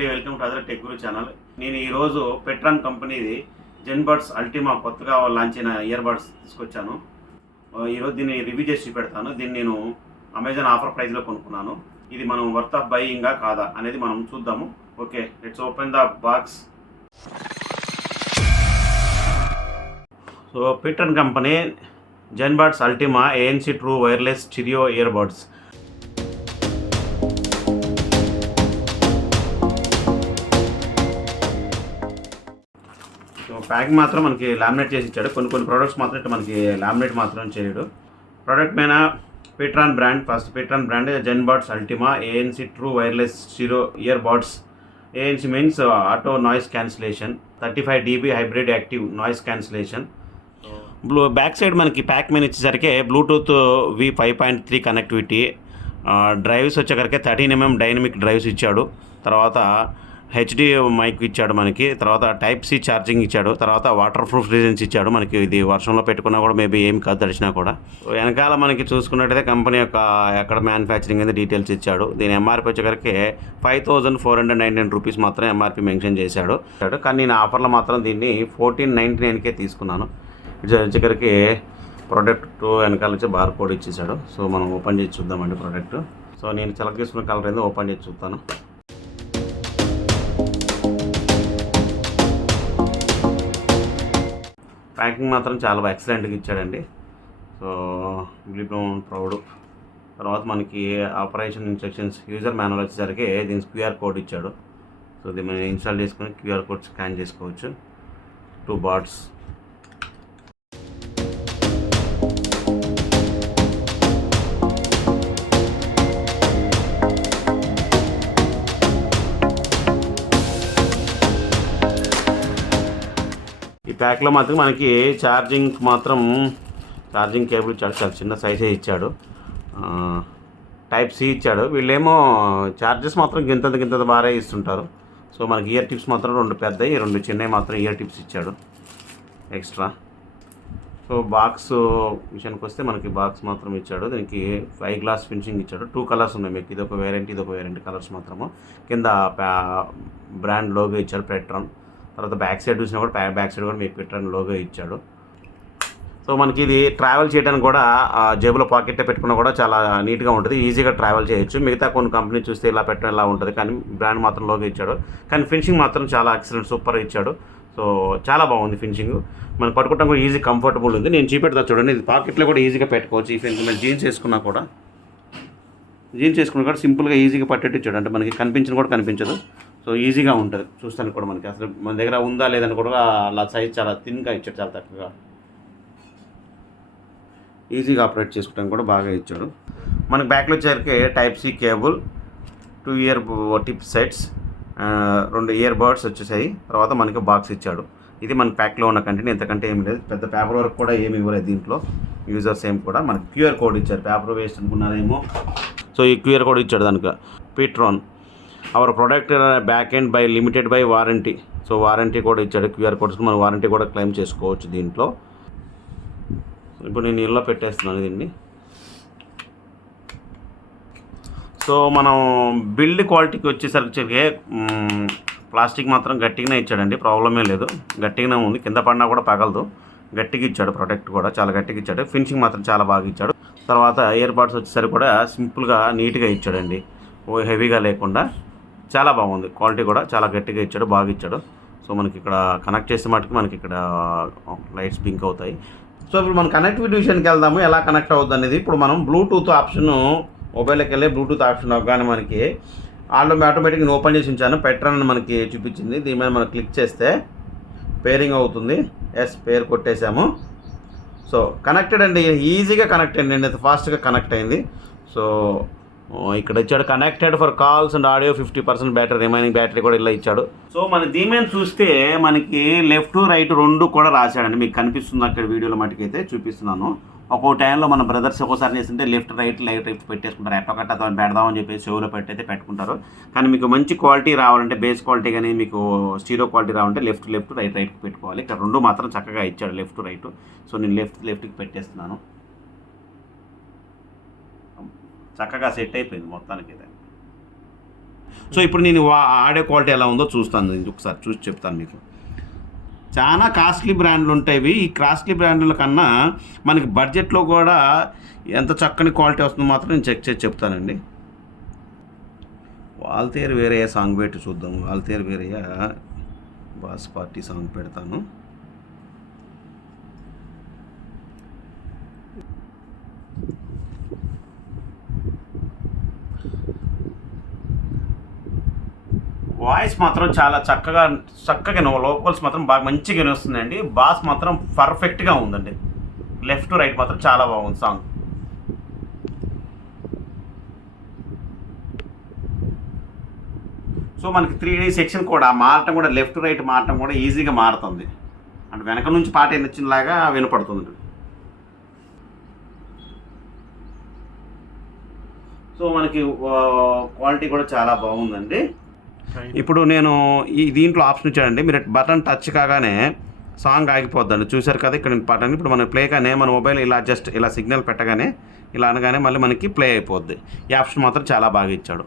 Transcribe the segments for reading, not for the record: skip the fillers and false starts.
అండి, welcome to other tech Guru channel. నేను ఈరోజు పెట్రాన్ కంపెనీది జెన్బడ్స్ అల్టిమా కొత్తగా లాంచ్ అయిన ఇయర్ బడ్స్ తీసుకొచ్చాను. ఈరోజు దీన్ని రివ్యూ చేసి చూపెడతాను. దీన్ని నేను అమెజాన్ ఆఫర్ ప్రైస్లో కొనుక్కున్నాను. ఇది మనం వర్త్ ఆఫ్ బయింగా కాదా అనేది మనం చూద్దాము. Okay, let's open the box. So pTron company Zenbuds Ultima ANC true wireless stereo ear buds. Packing మాత్రం మనకి లామినేట్ చేసి ఇచ్చాడు. కొన్ని ప్రోడక్ట్స్ మాత్రం మనకి లామినేట్ మాత్రం చేయడు. ప్రోడక్ట్ పైన pTron brand, first pTron brand Zenbuds Ultima ANC true wireless stereo year buds. ANC means auto noise cancellation, 35 dB hybrid active noise cancellation. Back side మనకి ప్యాక్ మీద ఇచ్చేసరికి బ్లూటూత్ V5.3 కనెక్టివిటీ, డ్రైవ్స్ వచ్చేసరికి 13mm dynamic drives ఇచ్చాడు. తర్వాత HD mic ఇచ్చాడు మనకి. తర్వాత Type-C charging ఇచ్చాడు. తర్వాత వాటర్ ప్రూఫ్ రీజన్స్ ఇచ్చాడు మనకి. ఇది వర్షంలో పెట్టుకున్నా కూడా మేబీ ఏం కాదు తడిచినా కూడా. వెనకాల మనకి చూసుకున్నట్టయితే కంపెనీ యొక్క ఎక్కడ మ్యానుఫ్యాక్చరింగ్ అనేది డీటెయిల్స్ ఇచ్చాడు. దీని MRP వచ్చేసరికి 5499 రూపీస్ మాత్రం MRP మెన్షన్ చేశాడు. కానీ నేను ఆఫర్లో మాత్రం దీన్ని 1499కే తీసుకున్నాను. ఇది వచ్చేసరికి ప్రోడక్ట్ వెనకాల వచ్చి బార్ కోడ్ ఇచ్చేసాడు. సో మనం ఓపెన్ చేసి చూద్దామండి ప్రోడక్ట్. సో నేను సెలెక్ట్ చేసుకున్న కలర్ ఏందో ఓపెన్ చేసి చూస్తాను. ప్యాకింగ్ మాత్రం చాలా ఎక్సలెంట్గా ఇచ్చాడండి. So proud. తర్వాత మనకి ఆపరేషన్ ఇన్స్ట్రక్షన్స్, యూజర్ మాన్యువల్ వచ్చేసరికి దీనికి QR కోడ్ ఇచ్చాడు. సో దీన్ని మనం ఇన్స్టాల్ చేసుకుని QR కోడ్ స్కాన్ చేసుకోవచ్చు. 2 బాట్స్. ఈ ప్యాక్లో మాత్రం మనకి ఛార్జింగ్ కేబుల్ ఇచ్చాడు. చాలా చిన్న సైజే ఇచ్చాడు. Type-C ఇచ్చాడు. వీళ్ళేమో ఛార్జెస్ మాత్రం గింత బాగా ఇస్తుంటారు. సో మనకి ఇయర్ టిప్స్ మాత్రం 2 పెద్దవి, 2 చిన్నవి మాత్రం ఇయర్ టిప్స్ ఇచ్చాడు ఎక్స్ట్రా. సో బాక్స్ విషయానికి వస్తే మనకి బాక్స్ మాత్రం ఇచ్చాడు. దీనికి 5 గ్లాస్ ఫినిషింగ్ ఇచ్చాడు. 2 కలర్స్ ఉన్నాయి మీకు. ఇదొక వేరియంట్ కలర్స్ మాత్రము. కింద బ్రాండ్ లోగో ఇచ్చాడు పెట్రాన్. తర్వాత బ్యాక్ సైడ్ చూసినా కూడా బ్యాక్ సైడ్ కూడా మీకు పెట్రాన్ లోగో ఇచ్చాడు. సో మనకి ఇది ట్రావెల్ చేయడానికి కూడా జేబులో పాకెట్లో పెట్టుకున్నా కూడా చాలా నీట్గా ఉంటుంది. ఈజీగా ట్రావెల్ చేయొచ్చు. మిగతా కొన్ని కంపెనీ చూస్తే ఇలా పెట్టడం ఇలా ఉంటుంది, కానీ బ్రాండ్ మాత్రం లోగో ఇచ్చాడు. కానీ ఫినిషింగ్ మాత్రం చాలా ఎక్సలెంట్, సూపర్ ఇచ్చాడు. సో చాలా బాగుంది ఫినిషింగ్. మనం పట్టుకోవడం కూడా ఈజీ, కంఫర్టబుల్ ఉంది. నేను చూపెడతా చూడండి. ఇది పాకెట్లో కూడా ఈజీగా పెట్టుకోవచ్చు. ఈ ఫినిషింగ్ మనం జీన్స్ వేసుకున్నా కూడా సింపుల్గా ఈజీగా పట్టేట్టు ఇచ్చాడు. అంటే మనకి కనిపించిన కూడా కనిపించదు. సో ఈజీగా ఉంటుంది చూస్తానికి కూడా. మనకి అసలు మన దగ్గర ఉందా లేదని కూడా అలా సైజ్ చాలా థిన్గా ఇచ్చాడు, చాలా తక్కువగా. ఈజీగా ఆపరేట్ చేసుకోవడానికి కూడా బాగా ఇచ్చాడు. మనకి బ్యాక్లో వచ్చేసరికి Type-C cable, 2 year tip sets, 2 ear buds వచ్చేసాయి. తర్వాత మనకి బాక్స్ ఇచ్చాడు. ఇది మన ప్యాక్లో ఉన్న కంటెంట్. ఎంతకంటే ఏం లేదు. పెద్ద పేపర్ వర్క్ కూడా ఏమి ఇవ్వలేదు దీంట్లో. యూజర్స్ ఏం కూడా మనకి QR కోడ్ ఇచ్చారు. పేపర్ వేస్ట్ అనుకున్నారేమో. సో ఈ QR కోడ్ ఇచ్చాడు దానికి. PTron our product back end by limited by warranty. So warranty కూడా ఇచ్చాడు. QR కోడ్స్కి మనం వారంటీ కూడా క్లెయిమ్ చేసుకోవచ్చు దీంట్లో. ఇప్పుడు నేను ఇలా పెట్టేస్తున్నాను దీన్ని. సో మనం బిల్డ్ క్వాలిటీకి వచ్చేసరికి ప్లాస్టిక్ మాత్రం గట్టిగానే ఇచ్చాడండి. ప్రాబ్లమే లేదు, గట్టిగానే ఉంది. కింద పడినా కూడా పగలదు. గట్టిగా ఇచ్చాడు. ప్రోడక్ట్ కూడా చాలా గట్టిగా ఇచ్చాడు. ఫినిషింగ్ మాత్రం చాలా బాగా ఇచ్చాడు. తర్వాత ఇయర్ బడ్స్ వచ్చేసరికి కూడా సింపుల్గా నీట్గా ఇచ్చాడండి. హెవీగా లేకుండా చాలా బాగుంది. క్వాలిటీ కూడా చాలా గట్టిగా ఇచ్చాడు, బాగా ఇచ్చాడు. సో మనకి ఇక్కడ కనెక్ట్ చేసే మటుకు మనకి ఇక్కడ లైట్స్ బ్లింక్ అవుతాయి. సో ఇప్పుడు మనం కనెక్టివిటీ విషయానికి వెళ్దాము. ఎలా కనెక్ట్ అవుతుంది అనేది. ఇప్పుడు మనం బ్లూటూత్ ఆప్షన్, మొబైల్కి వెళ్ళి బ్లూటూత్ ఆప్షన్ అవగానే మనకి ఆటోమేటిక్గా ఓపెన్ చేసి ఉంచాను. పెట్రాన్ మనకి చూపించింది. దీని మీద మనం క్లిక్ చేస్తే పేరింగ్ అవుతుంది. పేర్ కొట్టేసాము. సో కనెక్టెడ్ అండి. ఈజీగా కనెక్ట్ అయింది. ఫాస్ట్గా కనెక్ట్ అయింది. సో ఇక్కడ ఇచ్చాడు connected for calls and audio, 50% battery, remaining battery కూడా ఇలా ఇచ్చాడు. సో మన దీని మీద చూస్తే మనకి లెఫ్ట్ రైట్ 2 కూడా రాశాడండి. మీకు కనిపిస్తుంది అక్కడ వీడియోలో మటుకైతే చూపిస్తున్నాను. ఒక్కో టైంలో మన బ్రదర్స్ ఒక్కోసారి చేస్తుంటే లెఫ్ట్ రైట్ పెట్టేసుకుంటారు. ఎట్టొకట్ట పెడదామని చెప్పేసి చెవులో పెట్టయితే పెట్టుకుంటారు. కానీ మీకు మంచి క్వాలిటీ రావాలంటే, బేస్ క్వాలిటీ కానీ మీకు స్టీరియో క్వాలిటీ రావాలంటే లెఫ్ట్ రైట్కి పెట్టుకోవాలి. ఇక్కడ 2 మాత్రం చక్కగా ఇచ్చాడు, లెఫ్ట్ రైట్. సో నేను లెఫ్ట్కి పెట్టేస్తున్నాను. చక్కగా సెట్ అయిపోయింది మొత్తానికి. సో ఇప్పుడు నేను ఆడియో క్వాలిటీ ఎలా ఉందో చూస్తాను, ఒకసారి చూసి చెప్తాను మీకు. చాలా కాస్ట్లీ బ్రాండ్లు ఉంటాయి. ఈ కాస్ట్లీ బ్రాండ్ల కన్నా మనకి బడ్జెట్లో కూడా ఎంత చక్కని క్వాలిటీ వస్తుందో మాత్రం నేను చెక్ చేసి చెప్తానండి. వాల్తేరు వేరయ్య సాంగ్ పెట్టి చూద్దాం. Waltair Veerayya boss party song పెడతాను. వాయిస్ మాత్రం చాలా చక్కగా లోకల్స్ మాత్రం బాగా మంచిగా వినొస్తుందండి. బాస్ మాత్రం పర్ఫెక్ట్గా ఉందండి. లెఫ్ట్ రైట్ మాత్రం చాలా బాగుంది సాంగ్. సో మనకి 3D సెక్షన్ కూడా మారటం కూడా, లెఫ్ట్ రైట్ మారటం కూడా ఈజీగా మారుతుంది. అంటే వెనక నుంచి పాట నచ్చినలాగా వినపడుతుంది. సో మనకి క్వాలిటీ కూడా చాలా బాగుందండి. ఇప్పుడు నేను దీంట్లో ఆప్షన్ ఇచ్చాడండి. మీరు బటన్ టచ్ కాగానే సాంగ్ ఆగిపోద్దండి. చూసారు కదా ఇక్కడ బటన్. ఇప్పుడు మనం ప్లే కానీ మన మొబైల్ ఇలా జస్ట్ ఇలా సిగ్నల్ పెట్టగానే ఇలా అనగానే మళ్ళీ మనకి ప్లే అయిపోద్ది. ఈ ఆప్షన్ మాత్రం చాలా బాగా ఇచ్చాడు.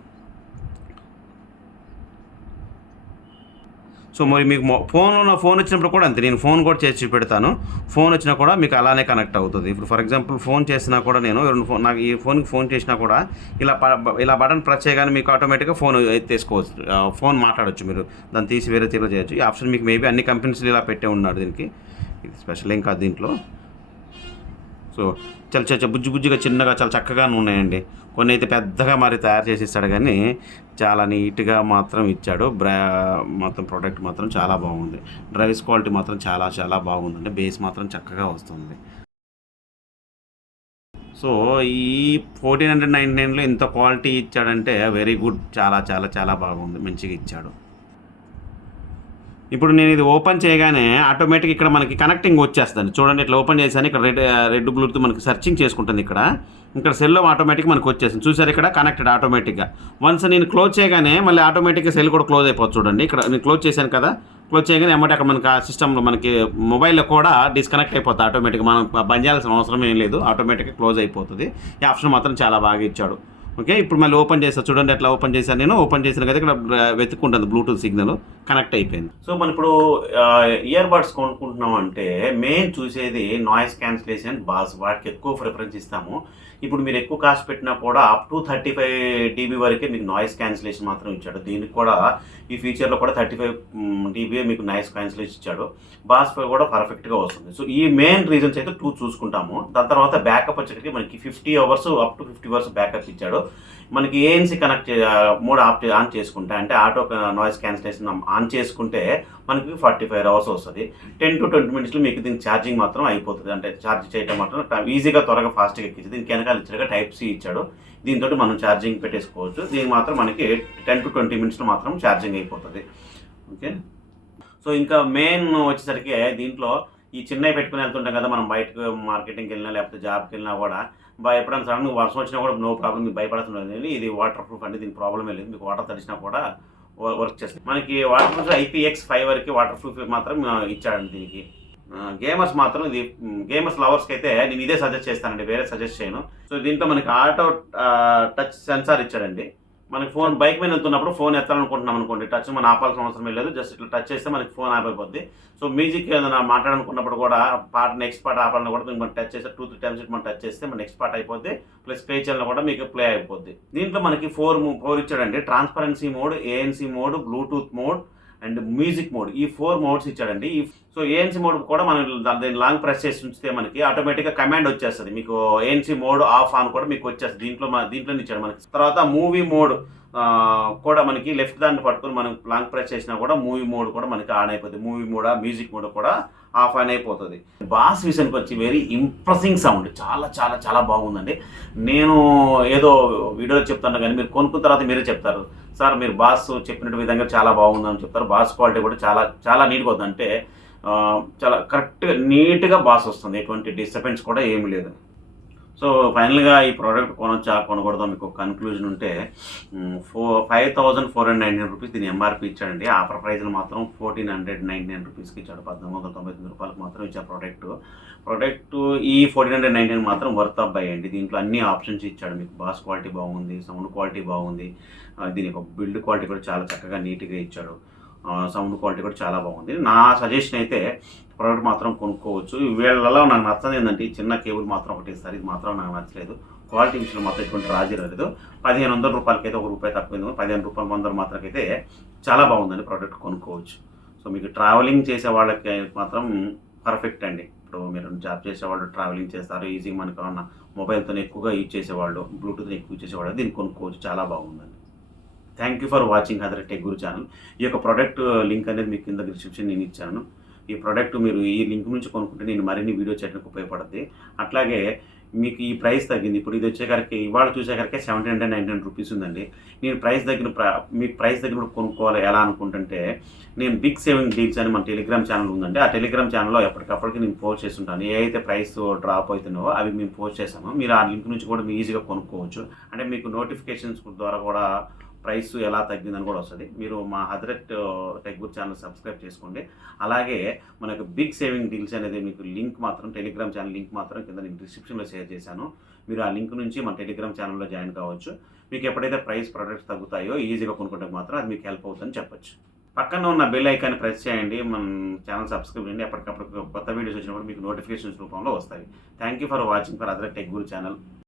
సో మరి మీకు ఫోన్ వచ్చినప్పుడు కూడా అంతే. నేను ఫోన్ కూడా చేసి పెడతాను. ఫోన్ వచ్చినా కూడా మీకు అలానే కనెక్ట్ అవుతుంది. ఇప్పుడు ఫర్ ఎగ్జాంపుల్ ఫోన్ చేసినా కూడా నేను నాకు ఈ ఫోన్కి ఫోన్ చేసినా కూడా ఇలా బటన్ ప్రెస్ చేయగానే మీకు ఆటోమేటిక్గా ఫోన్ తీసుకోవచ్చు, ఫోన్ మాట్లాడవచ్చు. మీరు దాన్ని తీసి వేరే తీరు చేయొచ్చు. ఈ ఆప్షన్ మీకు మేబీ అన్ని కంపెనీస్లో ఇలా పెట్టే ఉన్నాడు. దీనికి ఇది స్పెషల్ ఏం కాదు దీంట్లో. సో చాలా బుజ్జిగా చిన్నగా చాలా చక్కగా ఉన్నాయండి. కొన్ని అయితే పెద్దగా మరి తయారు చేసి ఇస్తాడు, కానీ చాలా నీట్గా మాత్రం ఇచ్చాడు. మొత్తం ప్రోడక్ట్ మాత్రం చాలా బాగుంది. డ్రైవ్స్ క్వాలిటీ మాత్రం చాలా బాగుందండి. బేస్ మాత్రం చక్కగా వస్తుంది. సో ఈ 1499లో ఇంత క్వాలిటీ ఇచ్చాడంటే వెరీ గుడ్. చాలా బాగుంది, మంచిగా ఇచ్చాడు. ఇప్పుడు నేను ఇది ఓపెన్ చేయగానే ఆటోమేటిక్ ఇక్కడ మనకి కనెక్టింగ్ వచ్చేస్తుంది. చూడండి ఇట్లా ఓపెన్ చేశాను. ఇక్కడ రెడ్ బ్లూతో మనకి సర్చింగ్ చేసుకుంటుంది. ఇక్కడ సెల్లో ఆటోమేటిక్ మనకు వచ్చేసింది. చూసారు ఇక్కడ కనెక్టెడ్ ఆటోమేటిక్గా. వన్స్ నేను క్లోజ్ చేయగానే మళ్ళీ ఆటోమేటిక్గా సెల్ కూడా క్లోజ్ అయిపోతుంది. చూడండి ఇక్కడ నేను క్లోజ్ చేశాను కదా, క్లోజ్ చేయగానే అమ్మటే అక్కడ మనకి ఆ సిస్టంలో మనకి మొబైల్లో కూడా డిస్కనెక్ట్ అయిపోతుంది ఆటోమేటిక్గా. మనం బంద్ చేయాల్సిన అవసరం ఏం లేదు, ఆటోమేటిక్గా క్లోజ్ అయిపోతుంది. ఈ ఆప్షన్ మాత్రం చాలా బాగా ఇచ్చాడు. ఓకే, ఇప్పుడు మళ్ళీ ఓపెన్ చేస్తాను. చూడండి ఎట్లా ఓపెన్ చేశాను. నేను ఓపెన్ చేసిన కదా ఇక్కడ వెతుక్కుంటుంది బ్లూటూత్ సిగ్నల్, కనెక్ట్ అయిపోయింది. సో మనం ఇప్పుడు ఇయర్ బడ్స్ కొనుక్కుంటున్నాం అంటే మెయిన్ చూసేది నాయిస్ క్యాన్సిలేషన్, బాస్. వాటికి ఎక్కువ ప్రిఫరెన్స్ ఇస్తాము. ఇప్పుడు మీరు ఎక్కువ కాస్ట్ పెట్టినా కూడా అప్ టు 35 dB వరకే మీకు నాయిస్ క్యాన్సిలేషన్ మాత్రం ఇచ్చాడు. దీనికి కూడా ఈ ఫీచర్లో కూడా 35 dB మీకు నాయిస్ క్యాన్సిలేషన్ ఇచ్చాడు. బాస్ కూడా పర్ఫెక్ట్గా వస్తుంది. సో ఈ మెయిన్ రీజన్స్ అయితే 2 చూసుకుంటాము. దాని తర్వాత బ్యాకప్ వచ్చేటికి మనకి 50 hours up to 50 hours backup ఇచ్చాడు. మనకి ఏఎన్సీ కనెక్ట్ మోడ్ ఆన్ చేసుకుంటే, అంటే ఆటో నాయిస్ క్యాన్సిలేషన్ ఆన్ చేసుకుంటే మనకి 45 hours వస్తుంది. 10 to 20 minutesలో మీకు దీనికి ఛార్జింగ్ మాత్రం అయిపోతుంది. అంటే ఛార్జ్ చేయడం మాత్రం ఈజీగా త్వరగా ఫాస్ట్గా ఎక్కింది. దీనికి వెనకాల ఇచ్చాడుగా టైప్ సి ఇచ్చాడు. దీంతో మనం ఛార్జింగ్ పెట్టేసుకోవచ్చు. దీనికి మాత్రం మనకి 10 to 20 minutesలో మాత్రం ఛార్జింగ్ అయిపోతుంది. ఓకే, సో ఇంకా మెయిన్ వచ్చేసరికి దీంట్లో ఈ చిన్నవి పెట్టుకుని వెళ్తుంటాం కదా మనం, బయటకు మార్కెటింగ్కి వెళ్ళినా లేకపోతే జాబ్కి వెళ్ళినా కూడా ఎప్పుడైనా సడన్గా వర్షం వచ్చినా కూడా నో ప్రాబ్లం, మీకు భయపడుతుంది. ఇది వాటర్ ప్రూఫ్ అండి, దీనికి ప్రాబ్లమే లేదు. మీకు వాటర్ తడిచినా కూడా వర్క్ చేస్తుంది. మనకి వాటర్ ప్రూఫ్ IPX5 వరకు వాటర్ ప్రూఫ్ మాత్రం ఇచ్చాడండి. దీనికి గేమర్స్ మాత్రం, ఇది గేమర్స్ లవర్స్కి అయితే నేను ఇదే సజెస్ట్ చేస్తానండి, వేరే సజెస్ట్ చేయను. సో దీంట్లో మనకి ఆటో టచ్ సెన్సార్ ఇచ్చాడండి. మనకి ఫోన్ బైక్ మీద వెళ్తున్నప్పుడు ఫోన్ ఎత్తాలనుకుంటున్నాం అనుకోండి, టచ్ మనం ఆపాల్సిన అవసరం లేదు. జస్ట్ ఇట్లా టచ్ చేస్తే మనకి ఫోన్ ఆపైపోద్ది. సో మ్యూజిక్ ఏదైనా మాట్లాడాలనుకున్నప్పుడు కూడా నెక్స్ట్ పాట ఆపాలన్నా కూడా మనం టచ్ చేస్తే 2-3 times మనం టచ్ చేస్తే మన నెక్స్ట్ పాట అయిపోద్ది. ప్లస్ ప్లే ఛానల్ కూడా మీకు ప్లే అయిపోద్ది. దీంట్లో మనకి 4 ఇచ్చాడండి. Transparency mode, ANC mode, Bluetooth mode and music mode, ఈ 4 modes ఇచ్చాడండి. సో ANC మోడ్ కూడా మనం దాన్ని లాంగ్ ప్రెస్ చేసి ఉంచితే మనకి ఆటోమేటిక్గా కమాండ్ వచ్చేస్తుంది. మీకు ANC మోడ్ ఆఫ్ ఆన్ కూడా మీకు వచ్చేస్తుంది. దీంట్లో ఇచ్చాడు మనకి. తర్వాత మూవీ మోడ్ కూడా మనకి లెఫ్ట్ దాన్ని పట్టుకుని మనం లాంగ్ ప్రెస్ చేసినా కూడా మూవీ మోడ్ కూడా మనకి ఆన్ అయిపోతుంది. మూవీ మోడ్, మ్యూజిక్ మోడ్ కూడా ఆఫ్ ఆన్ అయిపోతుంది. బాస్ విషయానికి వచ్చి వెరీ ఇంప్రెసింగ్ సౌండ్, చాలా బాగుందండి. నేను ఏదో వీడియోలో చెప్తాను కానీ మీరు కొనుక్కున్న తర్వాత మీరే చెప్తారు, సార్ మీరు బాస్ చెప్పినట్టు విధంగా చాలా బాగుందని చెప్తారు. బాస్ క్వాలిటీ కూడా చాలా నీట్గా వస్తుంది. అంటే చాలా కరెక్ట్గా నీట్గా బాస్ వస్తుంది, ఎటువంటి డిస్టర్బెన్స్ కూడా ఏమీ లేదు. సో ఫైనల్గా ఈ ప్రోడక్ట్ కొనొచ్చా కొనకూడదా మీకు కన్క్లూజన్ ఉంటే 5499 రూపీస్ దీని ఎంఆర్పి ఇచ్చాడండి. ఆఫర్ ప్రైజ్లు మాత్రం 1499 రూపీస్కి ఇచ్చాడు. 1899 రూపాయలకు మాత్రం ఇచ్చాడు ప్రోడక్ట్ ఈ 1499 మాత్రం వర్త్ ఆఫ్ బై అండి. దీంట్లో అన్ని ఆప్షన్స్ ఇచ్చాడు మీకు. బాస్ క్వాలిటీ బాగుంది, సౌండ్ క్వాలిటీ బాగుంది, దీని యొక్క బిల్డ్ క్వాలిటీ కూడా చాలా చక్కగా నీట్గా ఇచ్చాడు. సౌండ్ క్వాలిటీ కూడా చాలా బాగుంది. నా సజెషన్ అయితే ప్రోడక్ట్ మాత్రం కొనుక్కోవచ్చు. వీళ్ళలో నాకు నచ్చదు ఏంటంటే చిన్న కేబుల్ మాత్రం ఒకటి ఇస్తారు, ఇది మాత్రం నాకు నచ్చలేదు. క్వాలిటీ విషయంలో మాత్రం ఎటువంటి రాజీ రాలేదు. 1500 రూపాయలకైతే ₹1 తక్కువైంది, 15 రూపాయల మందరు మాత్రమైతే చాలా బాగుందండి. ప్రోడక్ట్ కొనుక్కోవచ్చు. సో మీకు ట్రావెలింగ్ చేసే వాళ్ళకి మాత్రం పర్ఫెక్ట్ అండి. ఇప్పుడు మీరు జాబ్ చేసేవాళ్ళు, ట్రావెలింగ్ చేస్తారు, ఈజీగా మనకు ఏమన్నా మొబైల్తో ఎక్కువగా యూజ్ చేసేవాళ్ళు, బ్లూటూత్ని ఎక్కువ యూజ్ చేసేవాళ్ళు దీన్ని కొనుక్కోవచ్చు. చాలా బాగుందండి. Thank you for watching other tech Guru channel. ఈ యొక్క ప్రోడక్ట్ లింక్ అనేది మీకు కింద డిస్క్రిప్షన్ నేను ఇచ్చాను. ఈ ప్రోడక్ట్ మీరు ఈ లింక్ నుంచి కొనుక్కుంటే నేను మరిన్ని వీడియో చేయడానికి ఉపయోగపడుతుంది. అట్లాగే మీకు ఈ ప్రైస్ తగ్గింది. ఇప్పుడు ఇది వచ్చేసరికి ఇవాళ చూసేసరికి 1799 రూపీస్ ఉందండి. నేను మీకు ప్రైస్ తగ్గినప్పుడు కొనుక్కోవాలి ఎలా అనుకుంటుంటే, నేను బిగ్ సేవింగ్ డీల్స్ అని మన టెలిగ్రామ్ ఛానల్ ఉందండి. ఆ టెలిగ్రామ్ ఛానల్లో ఎప్పటికప్పటికి నేను పోస్ట్ చేస్తుంటాను. ఏ అయితే ప్రైస్ డ్రాప్ అవుతున్నావో అవి మేము పోస్ట్ చేసాము. మీరు ఆ లింక్ నుంచి కూడా మీరు ఈజీగా కొనుక్కోవచ్చు. అంటే మీకు నోటిఫికేషన్స్ ద్వారా కూడా ప్రైస్ ఎలా తగ్గిందని కూడా వస్తుంది. మీరు మా హజరత్ టెక్ గురు ఛానల్ సబ్స్క్రైబ్ చేసుకోండి. అలాగే మనకు బిగ్ సేవింగ్ డీల్స్ అనేది మీకు లింక్ మాత్రం టెలిగ్రామ్ ఛానల్ లింక్ మాత్రం కింద నేను డిస్క్రిప్షన్లో షేర్ చేశాను. మీరు ఆ లింక్ నుంచి మన టెలిగ్రామ్ ఛానల్లో జాయిన్ కావచ్చు. మీకు ఎప్పుడైతే ప్రైస్ ప్రొడక్ట్స్ తగ్గుతాయో ఈజీగా కొనుక్కుంటే మాత్రం అది మీకు హెల్ప్ అవుతుందని చెప్పొచ్చు. పక్కన ఉన్న బెల్ ఐకాన్ని ప్రెస్ చేయండి, మన ఛానల్ సబ్స్క్రైబ్ చేయండి. ఎప్పటికప్పుడు కొత్త వీడియోస్ వచ్చినప్పుడు మీకు నోటిఫికేషన్స్ రూపంలో వస్తాయి. Thank you for watching for other tech Guru channel.